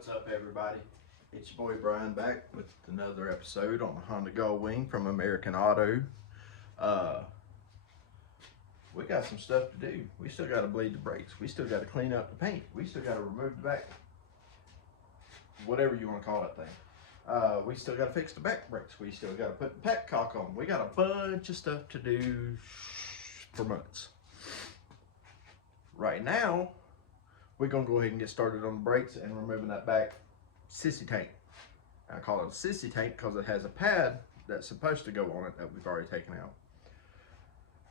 What's up, everybody? It's your boy Brian back with another episode on the Honda Gullwing from American Auto. We got some stuff to do. We still got to bleed the brakes. We still got to clean up the paint. We still got to remove the back, whatever you want to call that thing. We still got to fix the back brakes. We still got to put the petcock on. We got a bunch of stuff to do for months. Right now, we're going to go ahead and get started on the brakes and removing that back sissy tank. I call it a sissy tank because it has a pad that's supposed to go on it that we've already taken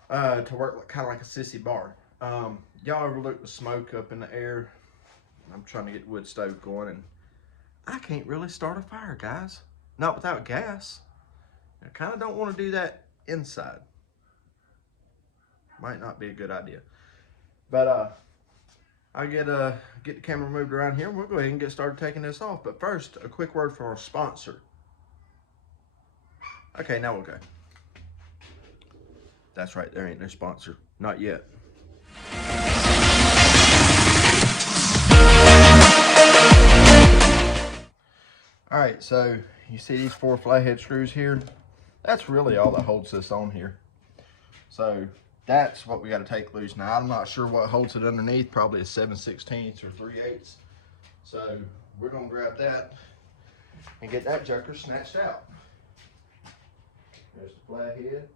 out to work kind of like a sissy bar. Y'all overlook the smoke up in the air? I'm trying to get the wood stove going and I can't really start a fire, guys. Not without gas. I kind of don't want to do that inside. Might not be a good idea. But I'll get the camera moved around here and we'll go ahead and get started taking this off. But first, a quick word from our sponsor. Okay, now we'll go. That's right, there ain't no sponsor. Not yet. All right, so you see these 4 flathead screws here? That's really all that holds this on here. So that's what we got to take loose. Now, I'm not sure what holds it underneath, probably a 7/16 or 3/8. So we're gonna grab that and get that joker snatched out. There's the flathead.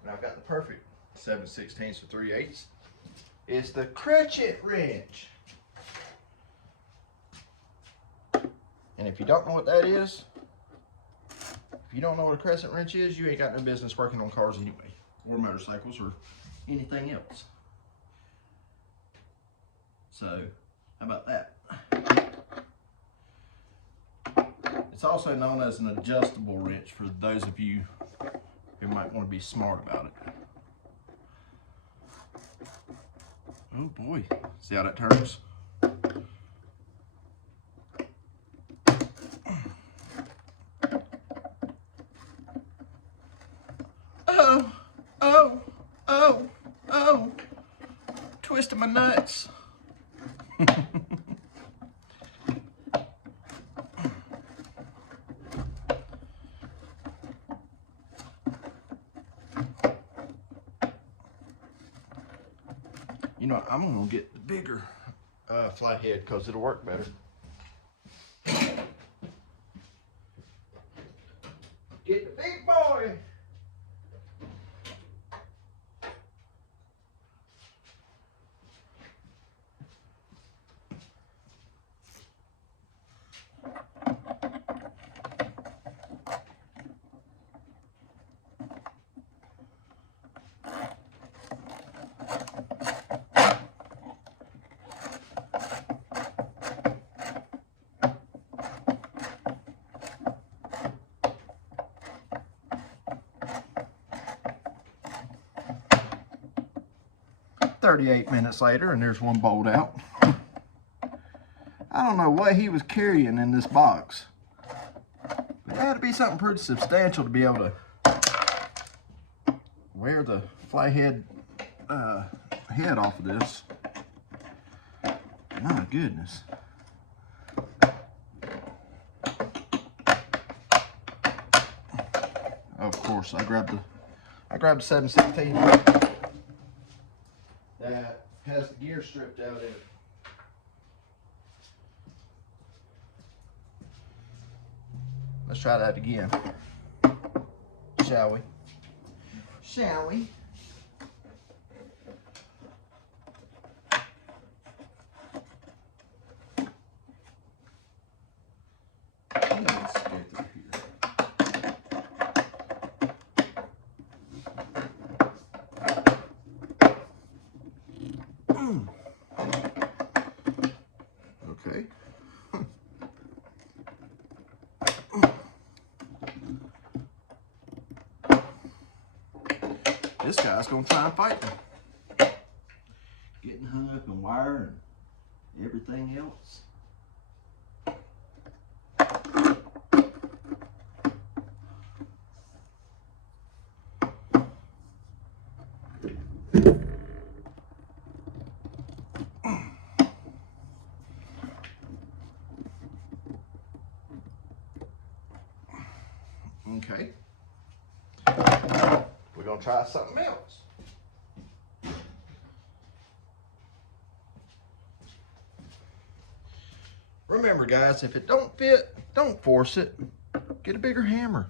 And I've got the perfect 7/16 or 3/8. It's the crescent wrench. And if you don't know what that is, if you don't know what a crescent wrench is, you ain't got no business working on cars anyway, or motorcycles, or anything else. So, how about that? It's also known as an adjustable wrench for those of you who might want to be smart about it. Oh boy, see how that turns? Oh, twisting my nuts. You know, I'm gonna get the bigger flathead because it'll work better. Get the big boy. "38 minutes later, and there's one bolt out. I don't know what he was carrying in this box. But it had to be something pretty substantial to be able to wear the flathead head off of this. My goodness. Of course, I grabbed the 7/16 that has the gear stripped out in it. Let's try that again. Shall we? Shall we? Let's go through here. Okay. This guy's gonna try and fight me. Getting hung up in wire and everything else. Okay. We're gonna try something else. Remember guys, if it don't fit, don't force it. Get a bigger hammer.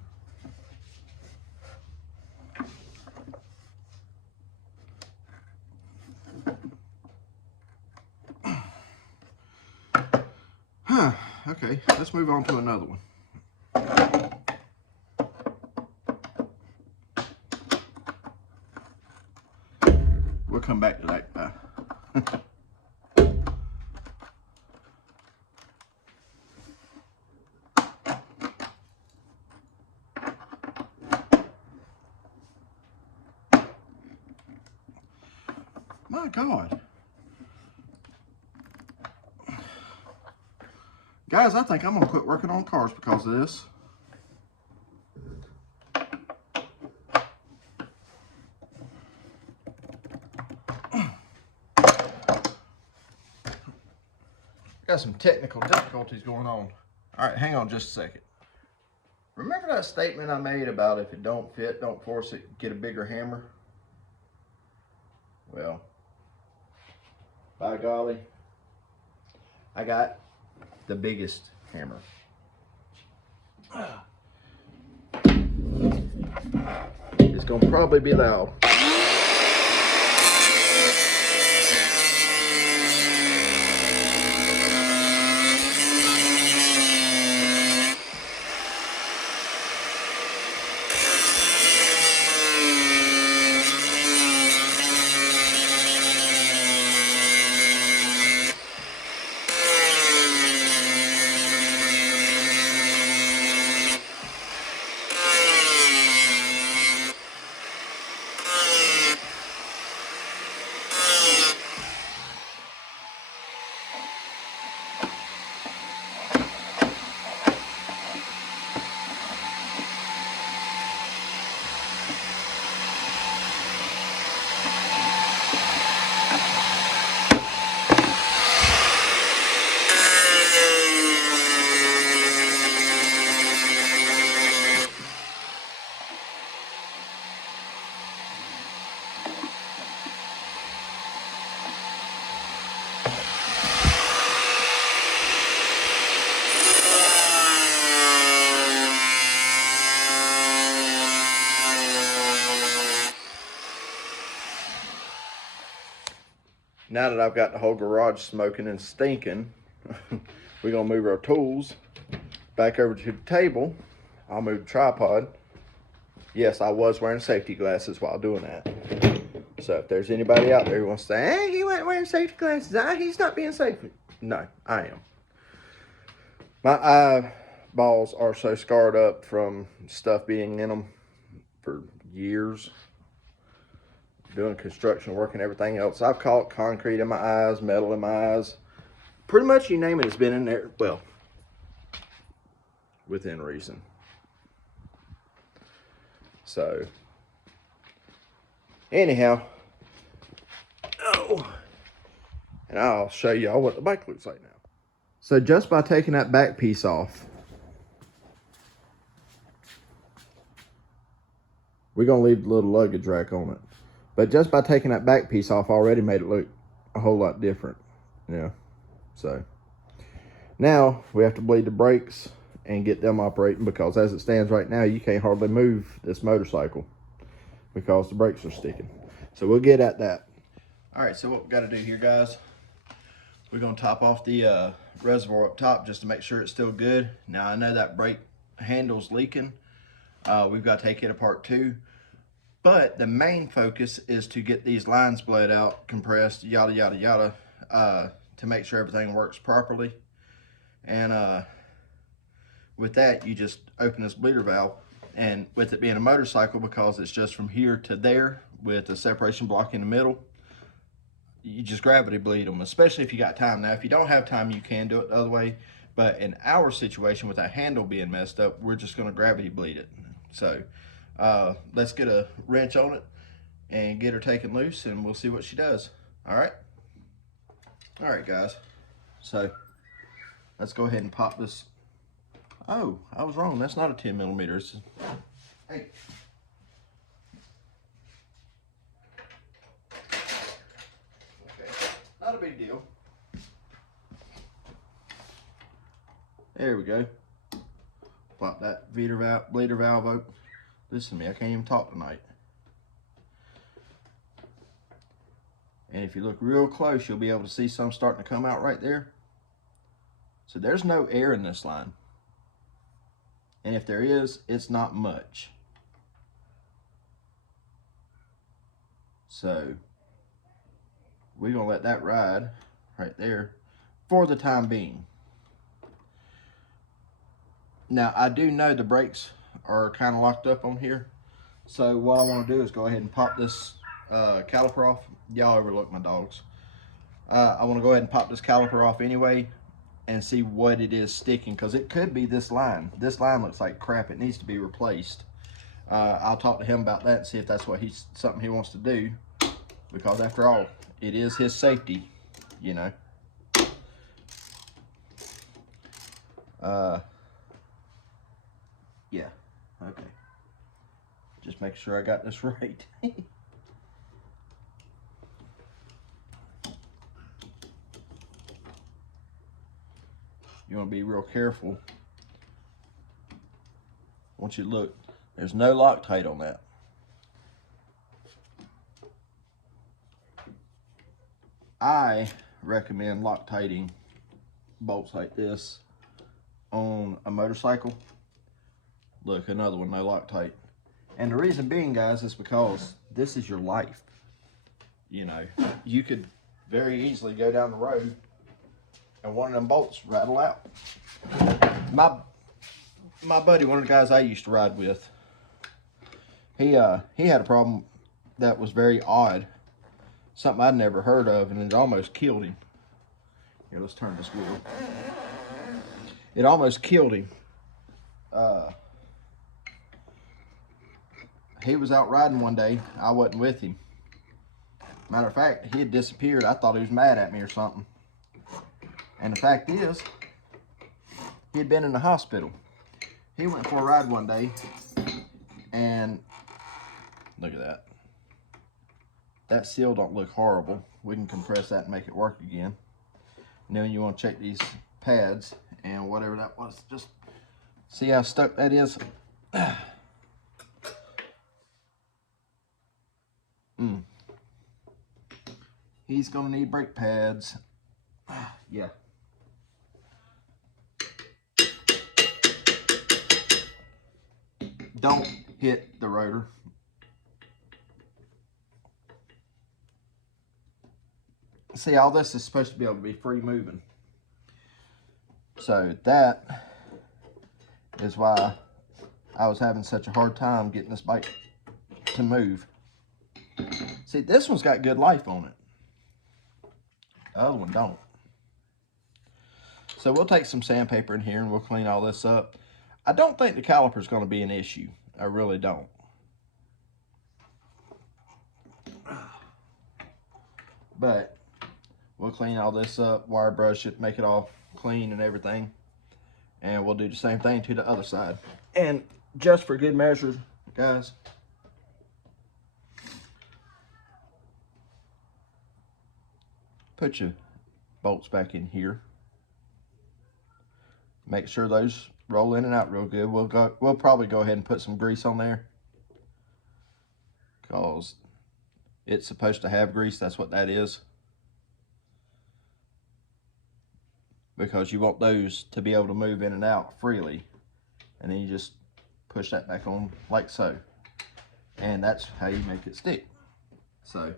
Okay, let's move on to another one. We'll come back to that guy. My God. Guys, I think I'm gonna quit working on cars because of this. Got some technical difficulties going on. All right, hang on just a second. Remember that statement I made about if it don't fit, don't force it, get a bigger hammer? Well, by golly, I got the biggest hammer. It's gonna probably be loud. Now that I've got the whole garage smoking and stinking, we're gonna move our tools back over to the table. I'll move the tripod. Yes, I was wearing safety glasses while doing that. So if there's anybody out there who wants to say, hey, he wasn't wearing safety glasses, he's not being safe. No, I am. My eyeballs are so scarred up from stuff being in them for years. Doing construction work and everything else. I've caught concrete in my eyes, metal in my eyes. Pretty much you name it, it's been in there. Well, within reason. So, anyhow. Oh. And I'll show y'all what the bike looks like now. So just by taking that back piece off, we're going to leave the little luggage rack on it. But just by taking that back piece off already made it look a whole lot different, you know. So now we have to bleed the brakes and get them operating, because as it stands right now, you can't hardly move this motorcycle because the brakes are sticking. So we'll get at that. All right, so what we got to do here, guys, we're going to top off the reservoir up top just to make sure it's still good. Now I know that brake handle's leaking. We've got to take it apart too. But the main focus is to get these lines bled out, compressed, yada, yada, yada, to make sure everything works properly. And with that, you just open this bleeder valve. And with it being a motorcycle, because it's just from here to there with a separation block in the middle, you just gravity bleed them, especially if you got time. Now, if you don't have time, you can do it the other way. But in our situation, with that handle being messed up, we're just going to gravity bleed it. So let's get a wrench on it and get her taken loose, and we'll see what she does. All right, guys, so let's go ahead and pop this. Oh, I was wrong, that's not a 10 millimeter, it's Hey. Okay, not a big deal. There we go. Pop that bleeder valve open. Listen to me, I can't even talk tonight. And if you look real close, you'll be able to see some starting to come out right there. So there's no air in this line. And if there is, it's not much. So we're gonna let that ride right there for the time being. Now I do know the brakes are kind of locked up on here. So what I want to do is go ahead and pop this caliper off. Y'all overlook my dogs. I want to go ahead and pop this caliper off anyway and see what it is sticking, because it could be this line. This line looks like crap. It needs to be replaced. I'll talk to him about that and see if that's something he wants to do, because after all, it is his safety, you know. Yeah, okay. Just make sure I got this right. You want to be real careful. Once you look, there's no Loctite on that. I recommend Loctiting bolts like this on a motorcycle. Look, another one, no Loctite. And the reason being, guys, is because this is your life. You know, you could very easily go down the road and one of them bolts rattle out. My buddy, one of the guys I used to ride with, he had a problem that was very odd, something I'd never heard of, and it almost killed him. Here, let's turn this wheel. It almost killed him. He was out riding one day. I wasn't with him. Matter of fact, he had disappeared. I thought he was mad at me or something. And the fact is, he had been in the hospital. He went for a ride one day, and look at that. That seal don't look horrible. We can compress that and make it work again. And then you want to check these pads and whatever that was. Just see how stuck that is. He's gonna need brake pads. Yeah. Don't hit the rotor. See, all this is supposed to be able to be free moving. So that is why I was having such a hard time getting this bike to move. See, this one's got good life on it. The other one don't. So we'll take some sandpaper in here and we'll clean all this up. I don't think the caliper is going to be an issue. I really don't. But we'll clean all this up, wire brush it, make it all clean and everything. And we'll do the same thing to the other side. And just for good measure, guys, put your bolts back in here. Make sure those roll in and out real good. We'll probably go ahead and put some grease on there, because it's supposed to have grease. That's what that is. Because you want those to be able to move in and out freely. And then you just push that back on like so. And that's how you make it stick. So,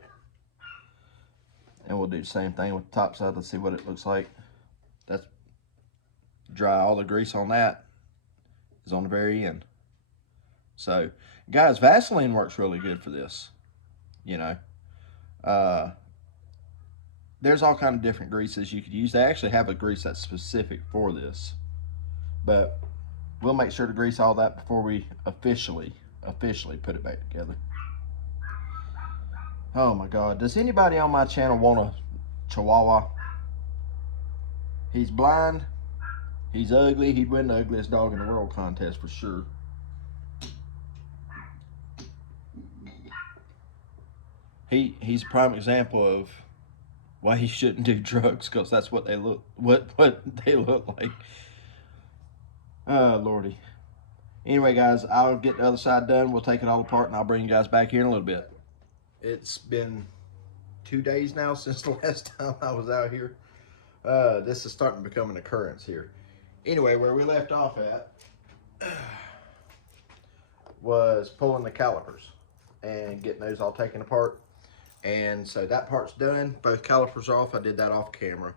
and we'll do the same thing with the top side. Let's see what it looks like. That's dry. All the grease on that is on the very end. So, guys, Vaseline works really good for this. You know, there's all kind of different greases you could use. They actually have a grease that's specific for this, but we'll make sure to grease all that before we officially put it back together. Oh my God, does anybody on my channel want a Chihuahua? He's blind, he's ugly, he'd win the ugliest dog in the world contest for sure. He's a prime example of why he shouldn't do drugs, because that's what what they look like. Oh Lordy. Anyway, guys, I'll get the other side done. We'll take it all apart, and I'll bring you guys back here in a little bit. It's been 2 days now since the last time I was out here. This is starting to become an occurrence here. Anyway, where we left off at was pulling the calipers and getting those all taken apart. And so that part's done. Both calipers are off. I did that off camera.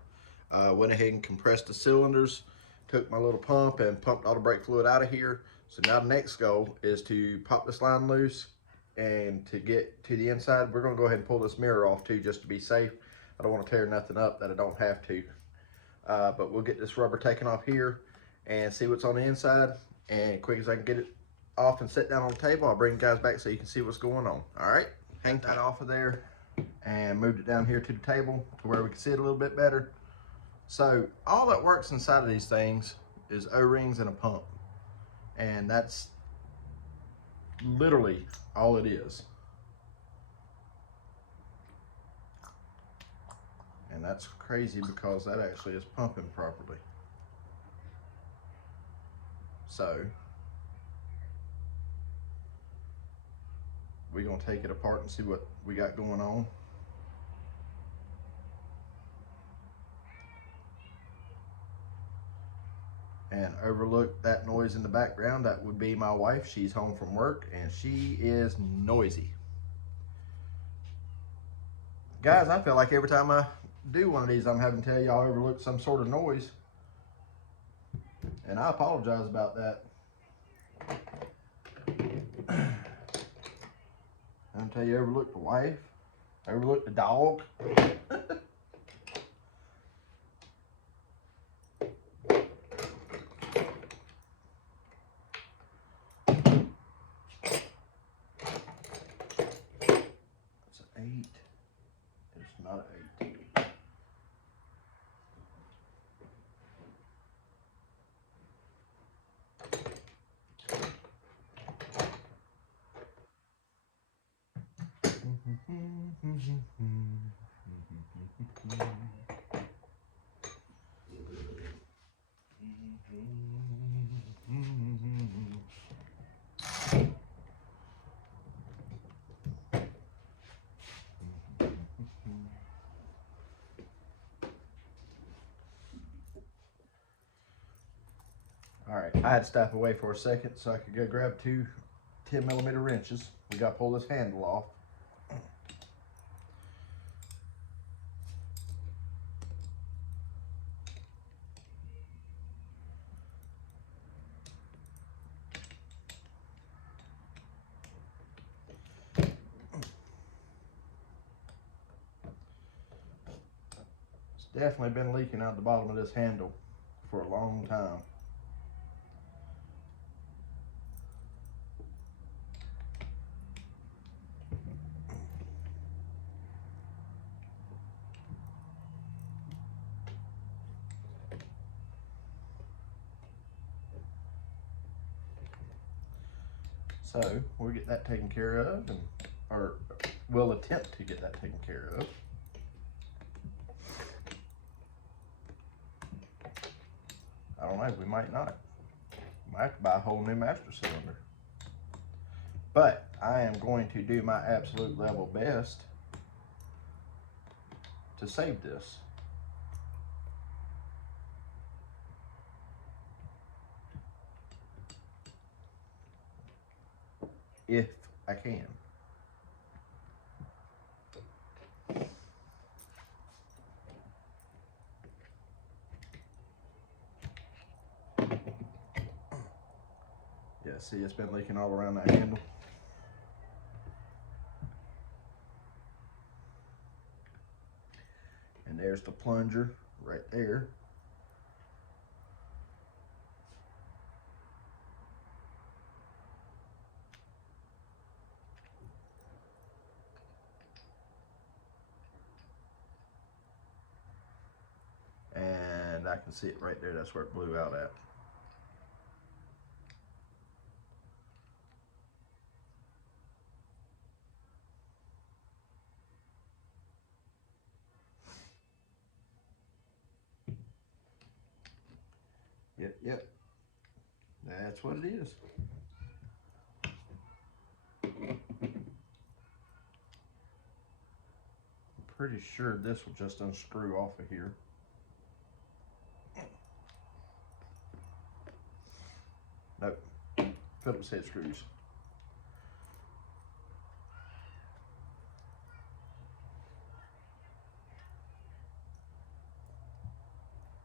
Went ahead and compressed the cylinders, took my little pump and pumped all the brake fluid out of here. So now the next goal is to pop this line loose, and to get to the inside, we're gonna go ahead and pull this mirror off too, just to be safe. I don't want to tear nothing up that I don't have to. But we'll get this rubber taken off here and see what's on the inside. And quick as I can get it off and sit down on the table, I'll bring you guys back so you can see what's going on. All right, hang that off of there and moved it down here to the table to where we can see it a little bit better. So all that works inside of these things is O-rings and a pump, and that's literally all it is. And that's crazy because that actually is pumping properly. So we're gonna take it apart and see what we got going on. And overlook that noise in the background. That would be my wife. She's home from work and she is noisy. Guys, I feel like every time I do one of these, I'm having to tell you I overlooked some sort of noise. And I apologize about that. I'm tell you, overlooked the wife, overlooked the dog. It's an 8. It's not an 8. All right, I had to step away for a second so I could go grab 2 10mm wrenches. We got to pull this handle off. It's definitely been leaking out the bottom of this handle for a long time. So we'll get that taken care of, or we'll attempt to get that taken care of. I don't know, we might not. Might have to buy a whole new master cylinder. But I am going to do my absolute level best to save this. If I can. Yeah, see, it's been leaking all around that handle. And there's the plunger right there. And I can see it right there. That's where it blew out at. Yep. That's what it is. Pretty sure this will just unscrew off of here. Nope. Phillips head screws.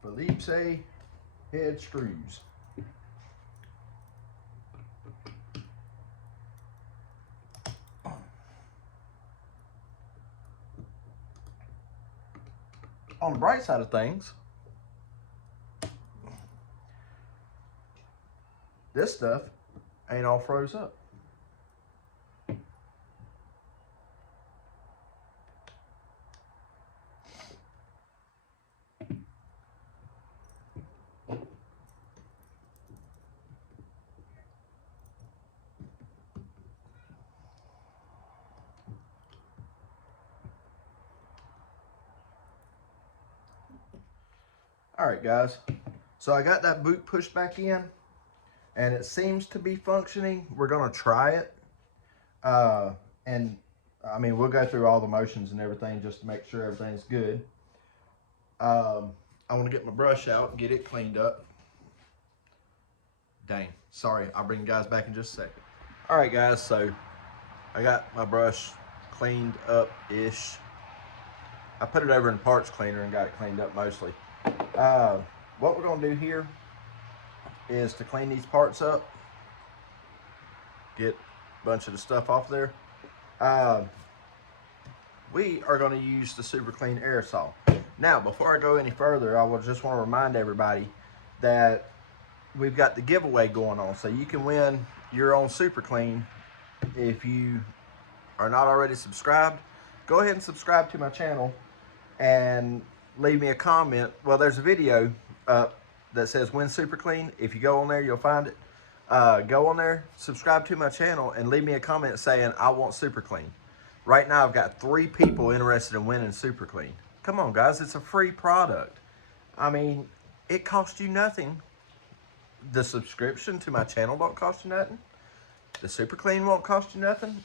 Phillips head screws. On the bright side of things, this stuff ain't all froze up. All right, guys. So I got that boot pushed back in, and it seems to be functioning. We're gonna try it. And I mean, we'll go through all the motions and everything just to make sure everything's good. I want to get my brush out and get it cleaned up. Dang, sorry, I'll bring you guys back in just a second. All right, guys, so I got my brush cleaned up-ish. I put it over in parts cleaner and got it cleaned up mostly. What we're gonna do here is to clean these parts up, get a bunch of the stuff off there. We are going to use the Super Clean aerosol. Now, before I go any further, I just want to remind everybody that we've got the giveaway going on. So you can win your own Super Clean. If you are not already subscribed, go ahead and subscribe to my channel and leave me a comment. Well, there's a video up that says win Super Clean. If you go on there, you'll find it. Go on there, subscribe to my channel, and leave me a comment saying I want Super Clean. Right now, I've got 3 people interested in winning Super Clean. Come on, guys, it's a free product. I mean, it costs you nothing. The subscription to my channel won't cost you nothing. The Super Clean won't cost you nothing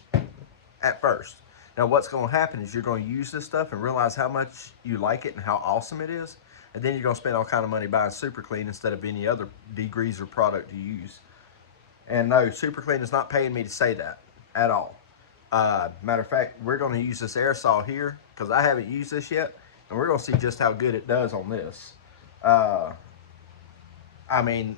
at first. Now, what's going to happen is you're going to use this stuff and realize how much you like it and how awesome it is. And then you're going to spend all kind of money buying Super Clean instead of any other degreaser product you use. And no, Super Clean is not paying me to say that at all. Matter of fact, we're going to use this aerosol here because I haven't used this yet, and we're going to see just how good it does on this. I mean,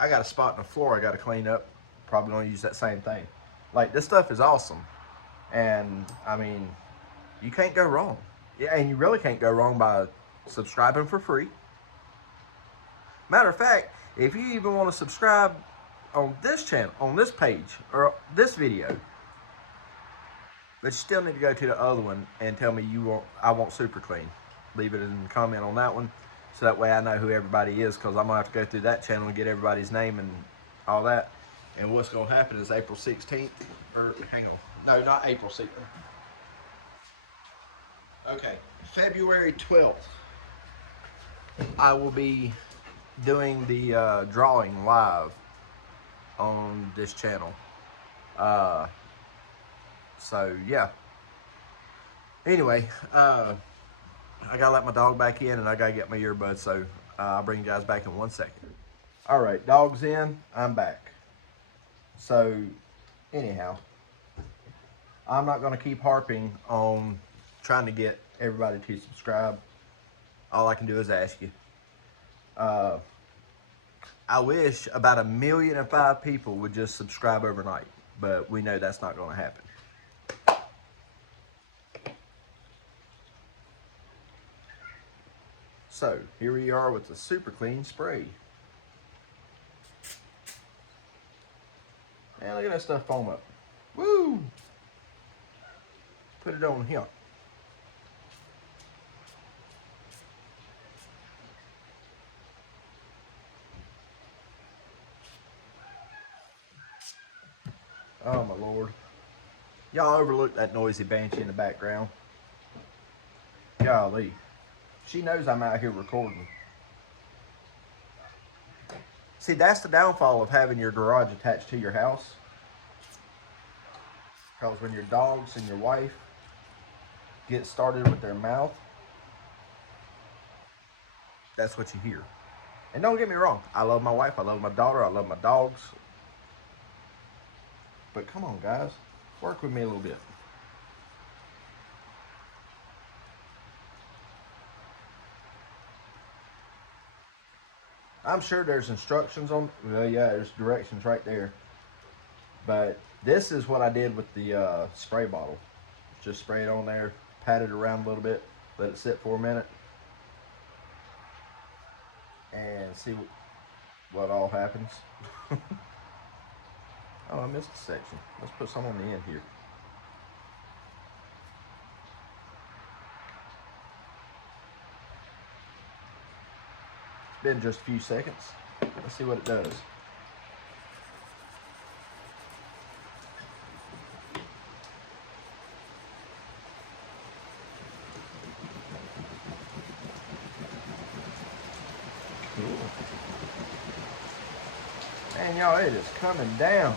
I got a spot in the floor I got to clean up. Probably going to use that same thing. Like, this stuff is awesome, and I mean, you can't go wrong. Yeah, and you really can't go wrong by subscribing for free. Matter of fact, if you even want to subscribe on this channel, on this page, or this video, but you still need to go to the other one and tell me I want Super Clean. Leave it in the comment on that one, so that way I know who everybody is, because I'm gonna have to go through that channel and get everybody's name and all that. And what's gonna happen is April 16th, or hang on, no, not April 16th. Okay, February 12th, I will be doing the drawing live on this channel. So yeah. Anyway, I gotta let my dog back in and I gotta get my earbuds, so I'll bring you guys back in 1 second. All right, dog's in, I'm back. So anyhow, I'm not gonna keep harping on trying to get everybody to subscribe. All I can do is ask you. I wish about 1,000,005 people would just subscribe overnight, but we know that's not gonna happen. So here we are with the Super Clean spray. And look at that stuff foam up. Woo! Put it on here. Oh my Lord. Y'all overlook that noisy banshee in the background. Golly. She knows I'm out here recording. See, that's the downfall of having your garage attached to your house. Because when your dogs and your wife get started with their mouth, that's what you hear. And don't get me wrong, I love my wife, I love my daughter, I love my dogs. But come on, guys, work with me a little bit. I'm sure there's instructions on, well, yeah, there's directions right there. But this is what I did with the spray bottle. Just spray it on there, pat it around a little bit, let it sit for a minute, and see what all happens. Oh, I missed a section. Let's put some on the end here. It's been just a few seconds. Let's see what it does. Man, y'all, it is coming down.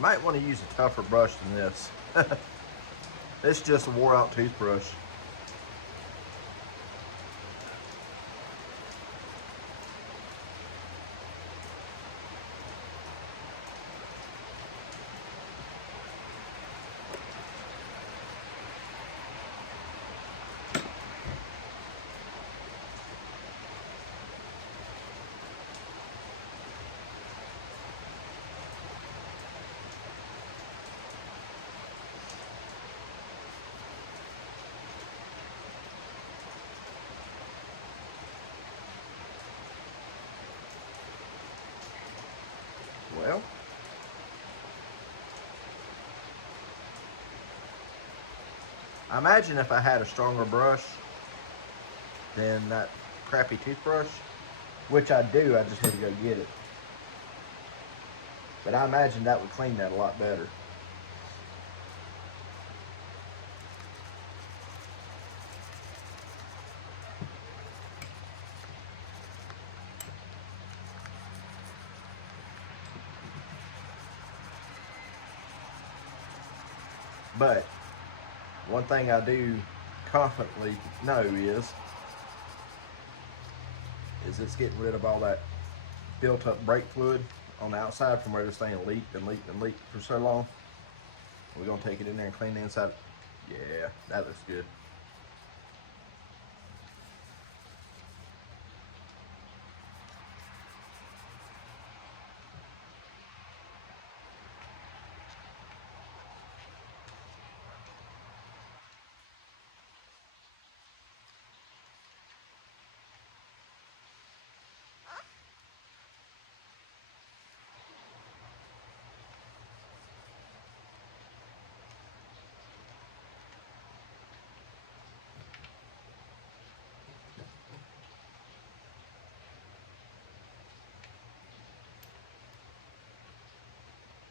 Might want to use a tougher brush than this. It's just a wore out toothbrush. Well, I imagine if I had a stronger brush than that crappy toothbrush, which I do, I just need to go get it. But I imagine that would clean that a lot better. But one thing I do confidently know is it's getting rid of all that built up brake fluid on the outside from where this thing leaked and leaked and leaked for so long. We're gonna take it in there and clean the inside. Yeah, that looks good.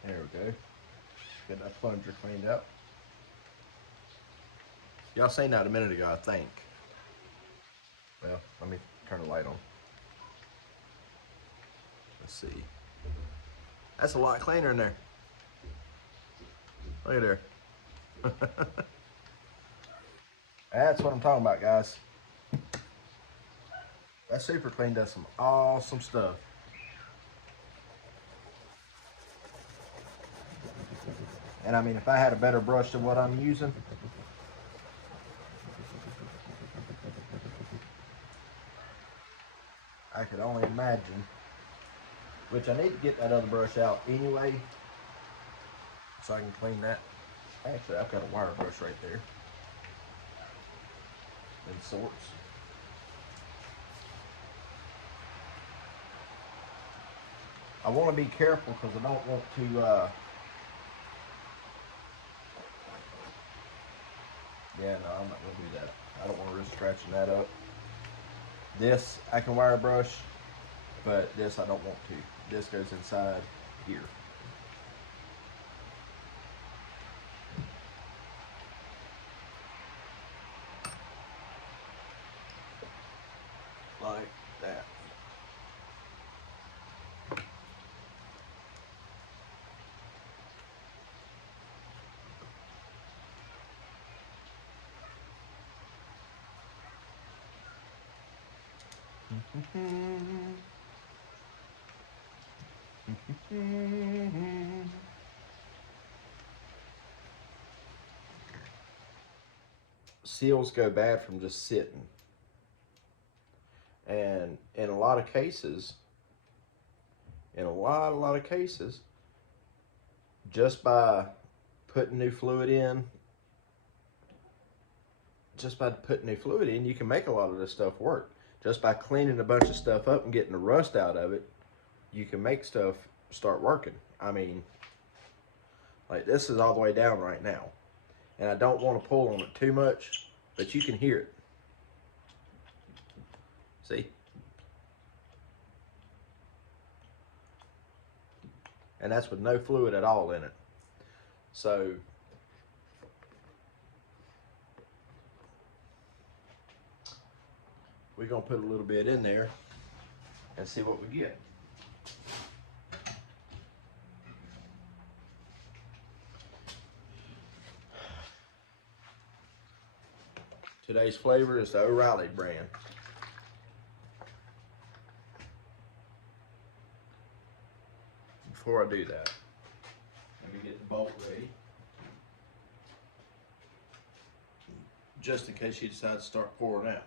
There we go. Get that plunger cleaned up. Y'all seen that a minute ago, I think. Well, let me turn the light on. Let's see. That's a lot cleaner in there. Look at there. That's what I'm talking about, guys. That Super Clean does some awesome stuff. And I mean, if I had a better brush than what I'm using, I could only imagine. Which I need to get that other brush out anyway, so I can clean that. Actually, I've got a wire brush right there. In sorts. I want to be careful because I don't want to Yeah, no, I'm not gonna do that. I don't want to risk scratching that up. This I can wire brush, but this I don't want to. This goes inside here. Like that. Seals go bad from just sitting. And in a lot of cases, in a lot of cases, just by putting new fluid in, you can make a lot of this stuff work. Just by cleaning a bunch of stuff up and getting the rust out of it, you can make stuff start working. I mean, like this is all the way down right now. And I don't want to pull on it too much, but you can hear it. See? And that's with no fluid at all in it. So we're gonna put a little bit in there and see what we get. Today's flavor is the O'Reilly brand. Before I do that, let me get the bolt ready. Just in case you decide to start pouring out.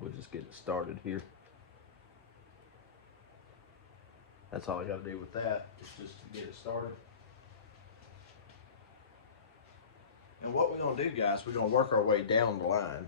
We'll just get it started here. That's all I got to do with that, is just get it started. And what we're going to do, guys, we're going to work our way down the line.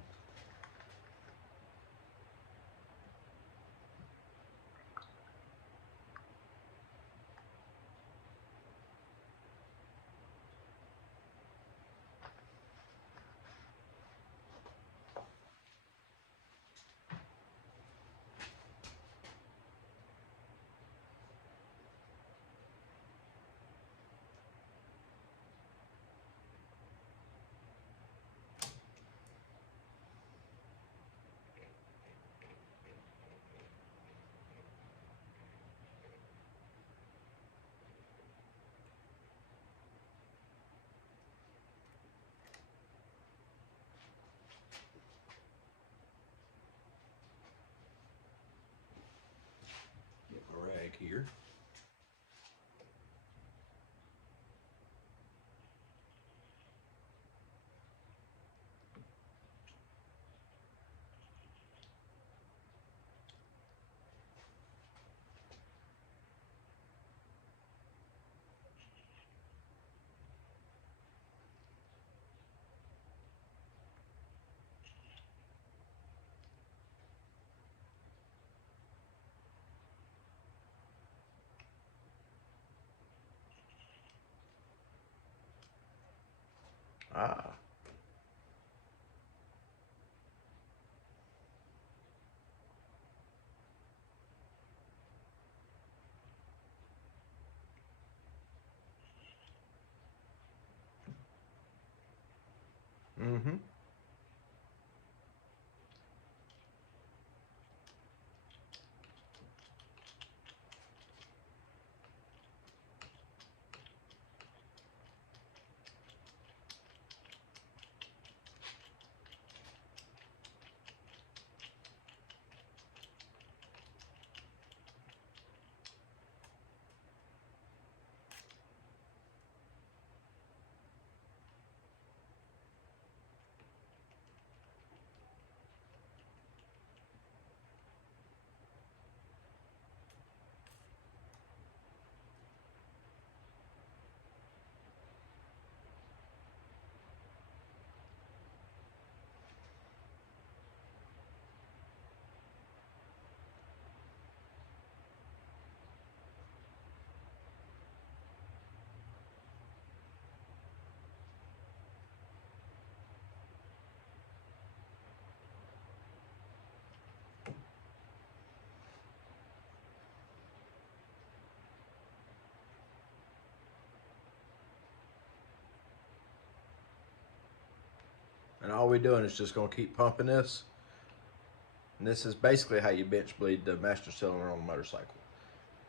Get my rag here. Ah. Mm-hmm. And all we're doing is just gonna keep pumping this. And this is basically how you bench bleed the master cylinder on a motorcycle.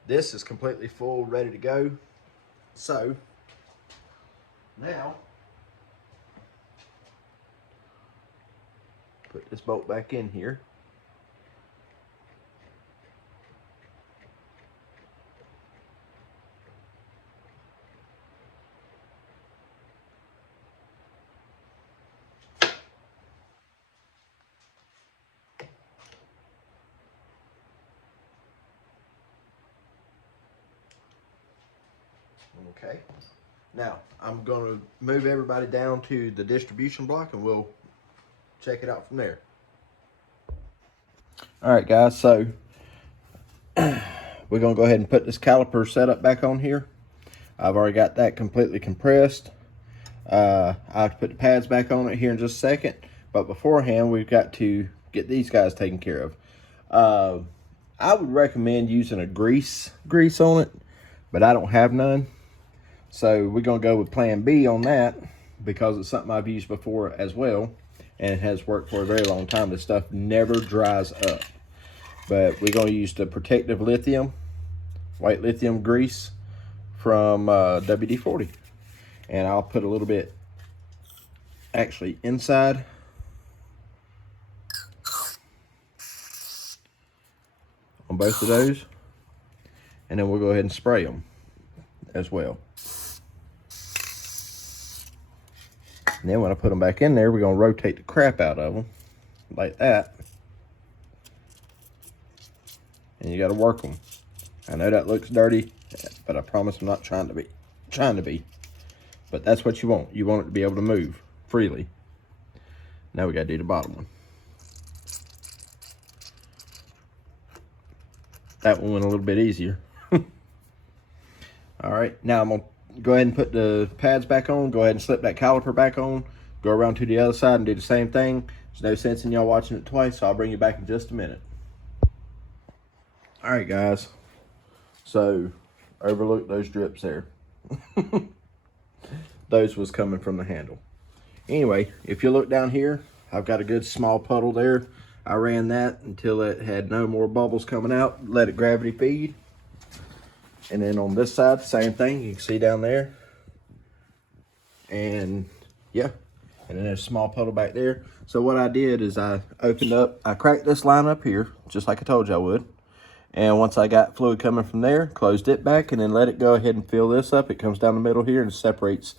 This is completely full, ready to go. So, now, put this bolt back in here. Okay. Now, I'm going to move everybody down to the distribution block and we'll check it out from there. All right, guys, so we're going to go ahead and put this caliper setup back on here. I've already got that completely compressed. I'll have to put the pads back on it here in just a second. But beforehand, we've got to get these guys taken care of. I would recommend using a grease on it, but I don't have none. So we're going to go with plan B on that because it's something I've used before as well. And it has worked for a very long time. This stuff never dries up. But we're going to use the protective lithium, white lithium grease from WD-40. And I'll put a little bit actually inside. On both of those. And then we'll go ahead and spray them as well. And then when I put them back in there, we're going to rotate the crap out of them like that. And you got to work them. I know that looks dirty, but I promise I'm not trying to be. But that's what you want. You want it to be able to move freely. Now we got to do the bottom one. That one went a little bit easier. All right, now I'm gonna go ahead and put the pads back on. Go ahead and slip that caliper back on. Go around to the other side and do the same thing. There's no sense in y'all watching it twice, so I'll bring you back in just a minute. All right, guys. So, overlook those drips there. Those was coming from the handle. Anyway, if you look down here, I've got a good small puddle there. I ran that until it had no more bubbles coming out. Let it gravity feed. And then on this side, same thing. You can see down there. And yeah, and then there's a small puddle back there. So what I did is I cracked this line up here, just like I told you I would. And once I got fluid coming from there, closed it back and then let it go ahead and fill this up. It comes down the middle here and separates,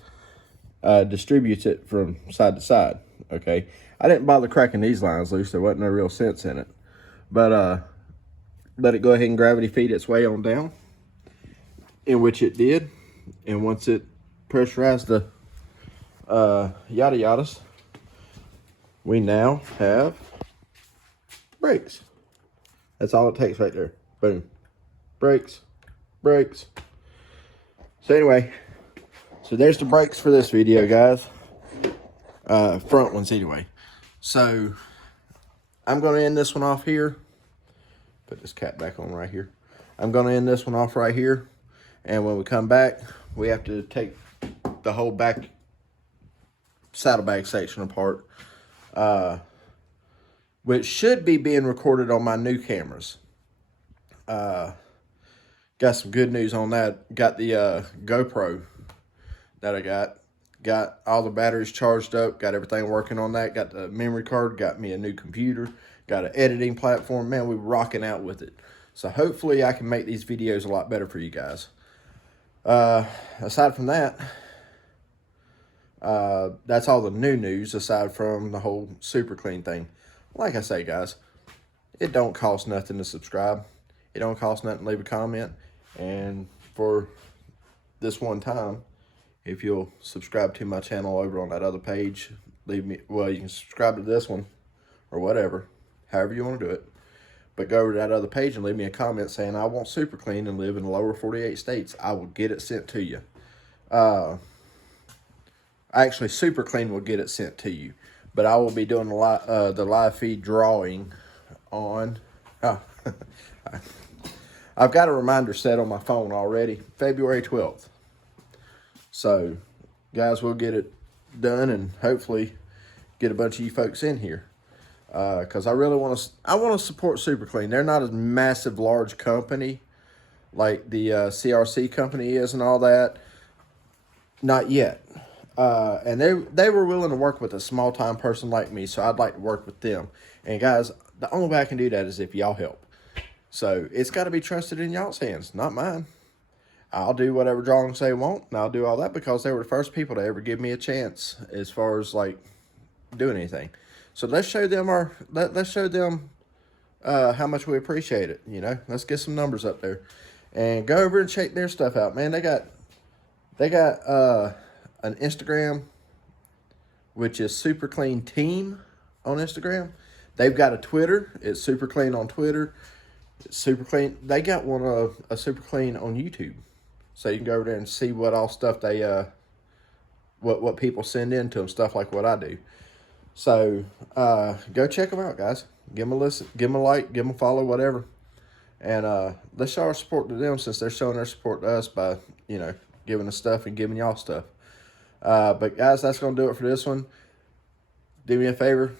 distributes it from side to side, okay? I didn't bother cracking these lines loose. There wasn't no real sense in it. But let it go ahead and gravity feed its way on down, in which it did. And once it pressurized the yada yadas, we now have brakes. That's all it takes right there. Boom. Brakes. Brakes. So anyway, so there's the brakes for this video, guys. Front ones anyway. So I'm going to end this one off here. Put this cap back on right here. I'm going to end this one off right here. And when we come back, we have to take the whole back saddlebag section apart. Which should be being recorded on my new cameras. Got some good news on that. Got the GoPro that I got. Got all the batteries charged up. Got everything working on that. Got the memory card. Got me a new computer. Got an editing platform. Man, we're rocking out with it. So hopefully I can make these videos a lot better for you guys. Aside from that, that's all the new news aside from the whole Super Clean thing. Like I say, guys, it don't cost nothing to subscribe. It don't cost nothing to leave a comment. And for this one time, if you'll subscribe to my channel over on that other page, leave me, well, you can subscribe to this one or whatever, however you want to do it. But go over to that other page and leave me a comment saying, I want Super Clean and live in the lower 48 states. I will get it sent to you. Actually, Super Clean will get it sent to you. But I will be doing the live feed drawing on... I've got a reminder set on my phone already. February 12th. So, guys, we'll get it done and hopefully get a bunch of you folks in here. Because I really want to support Super Clean. They're not a massive, large company like the CRC company is and all that. Not yet. And they were willing to work with a small-time person like me, so I'd like to work with them. And guys, the only way I can do that is if y'all help. So it's got to be trusted in y'all's hands, not mine. I'll do whatever drawings they want, and I'll do all that because they were the first people to ever give me a chance as far as like doing anything. So let's show them how much we appreciate it. You know, let's get some numbers up there, and go over and check their stuff out, man. They got an Instagram, which is Super Clean Team on Instagram. They've got a Twitter. It's Super Clean on Twitter. It's Super Clean. They got one of a Super Clean on YouTube, so you can go over there and see what all stuff they what people send in to them, stuff like what I do. So go check them out, guys. Give them a listen, give them a like, give them a follow, whatever. And let's show our support to them since they're showing their support to us by, you know, giving us stuff and giving y'all stuff. But guys, that's going to do it for this one. Do me a favor.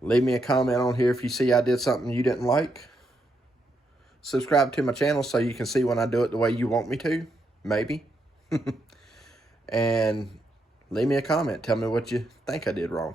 Leave me a comment on here if you see I did something you didn't like. Subscribe to my channel so you can see when I do it the way you want me to. Maybe. And leave me a comment. Tell me what you think I did wrong.